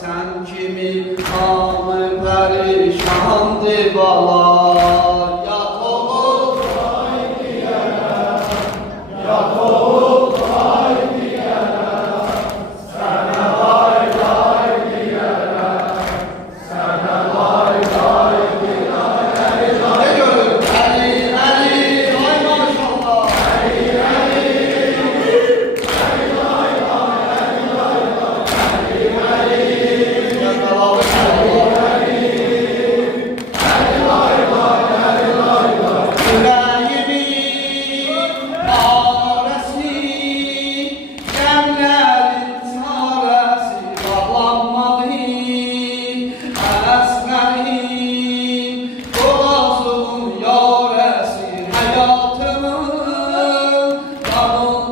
Sen kimi hamı perişandı bala. Yat oğul haydi yana, yat oğul haydi yana, sana haydi yana, sana haydi yana. Ne gördün? Ali, Ali, ay maşallah. Ali, Ali, Ali, Ali, hayatımın kanı